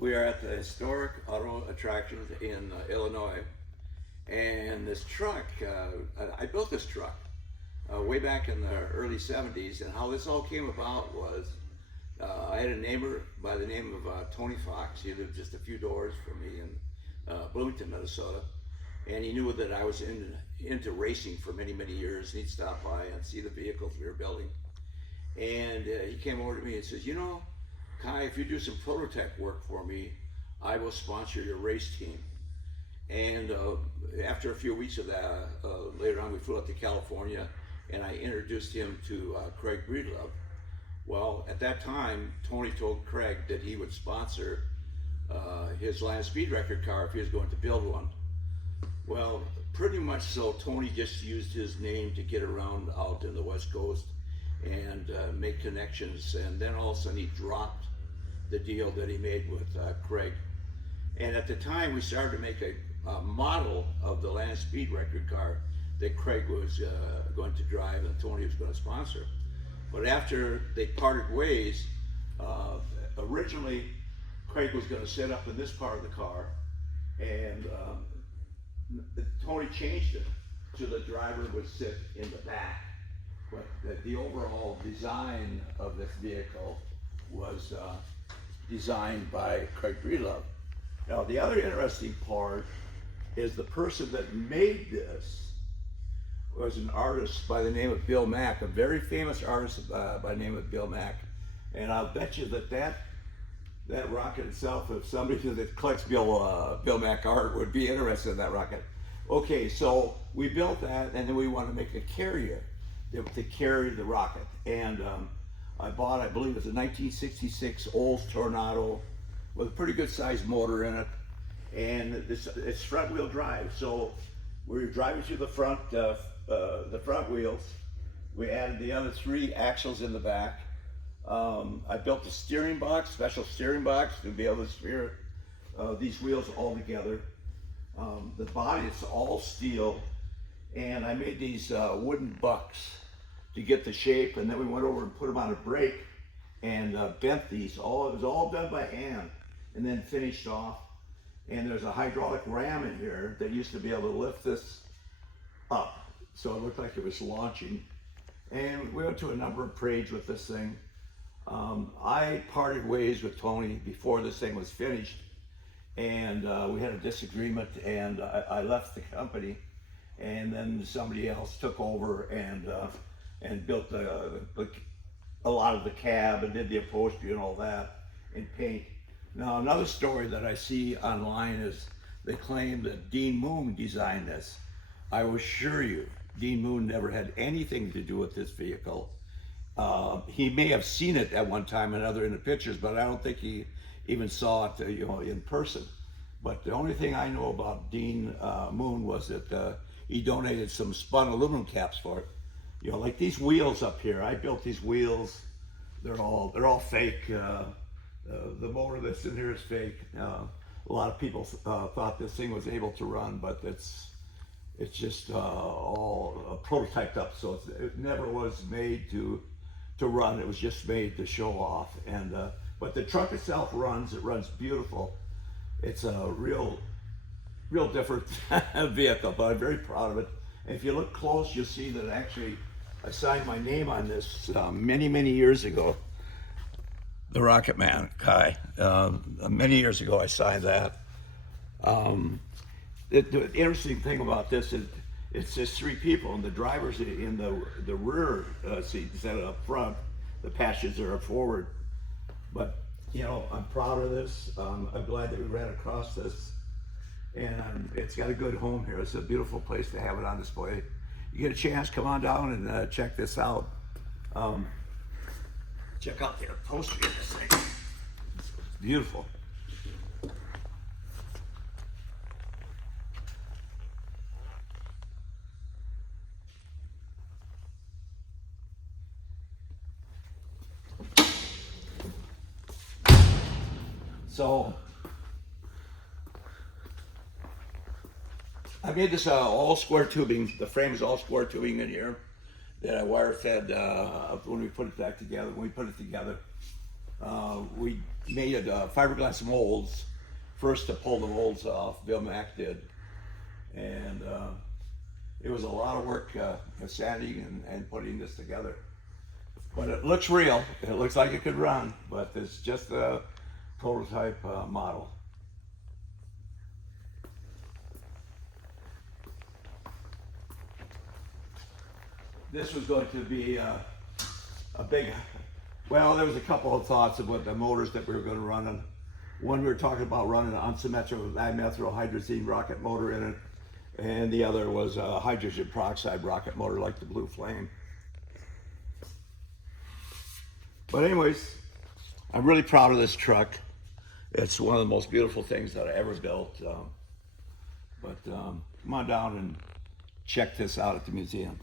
We are at the historic auto attractions in Illinois, and this truck, I built this truck way back in the early 70s, and how this all came about was I had a neighbor by the name of Tony Fox. He lived just a few doors from me in Bloomington, Minnesota, and he knew that I was into racing for many, many years. He'd stop by and see the vehicles we were building, and he came over to me and says, you know, Kai, if you do some prototype work for me, I will sponsor your race team. And after a few weeks of that, later on we flew out to California, and I introduced him to Craig Breedlove. Well, at that time, Tony told Craig that he would sponsor his Land Speed Record car if he was going to build one. Well, pretty much so, Tony just used his name to get around out in the West Coast and make connections, and then all of a sudden he dropped the deal that he made with Craig. And at the time we started to make a model of the Land Speed Record car that Craig was going to drive and Tony was going to sponsor. But after they parted ways, originally Craig was going to set up in this part of the car, and Tony changed it so the driver would sit in the back. But the overall design of this vehicle was designed by Craig Breedlove. Now, the other interesting part is the person that made this was an artist by the name of Bill Mack, a very famous artist by the name of Bill Mack. And I'll bet you that rocket itself, if somebody that collects Bill Mack art would be interested in that rocket. Okay, so we built that, and then we want to make a carrier to carry the rocket. And I bought, I believe it was a 1966 Olds Tornado with a pretty good sized motor in it, and it's front wheel drive. So we were driving through the front wheels. We added the other 3 axles in the back. I built a steering box, special steering box, to be able to steer these wheels all together. The body is all steel, and I made these wooden bucks to get the shape, and then we went over and put them on a brake and bent these. It was all done by hand and then finished off. And there's a hydraulic ram in here that used to be able to lift this up, so it looked like it was launching. And we went to a number of parades with this thing. I parted ways with Tony before this thing was finished, and we had a disagreement, and I left the company, and then somebody else took over and built a lot of the cab and did the upholstery and all that and paint. Now, another story that I see online is they claim that Dean Moon designed this. I will assure you, Dean Moon never had anything to do with this vehicle. He may have seen it at one time and other in the pictures, but I don't think he even saw it, in person. But the only thing I know about Dean Moon was that he donated some spun aluminum caps for it. Like these wheels up here. I built these wheels. They're all fake. The motor that's in here is fake. A lot of people thought this thing was able to run, but it's just all prototyped up. So it never was made to run. It was just made to show off. And but the truck itself runs. It runs beautiful. It's a real different vehicle, but I'm very proud of it. And if you look close, you'll see that actually I signed my name on this many years ago. The Rocket Man, Kai. Many years ago I signed that. The interesting thing about this is it's just 3 people, and the driver's in the rear seat instead of up front. The passengers are forward. But I'm proud of this. I'm glad that we ran across this, and it's got a good home here. It's a beautiful place to have it on display. You get a chance, come on down and check this out. Check out the upholstery of this thing. It's beautiful. So I made this all square tubing. The frame is all square tubing in here that I wire fed when we put it back together. When we put it together, We made fiberglass molds, first to pull the molds off, Bill Mack did. And it was a lot of work sanding and putting this together. But it looks real. It looks like it could run, but it's just a prototype model. This was going to be a big, well, there was a couple of thoughts about the motors that we were going to run on. One, we were talking about running an unsymmetrical dimethylhydrazine rocket motor in it, and the other was a hydrogen peroxide rocket motor like the Blue Flame. But anyways, I'm really proud of this truck. It's one of the most beautiful things that I ever built. Come on down and check this out at the museum.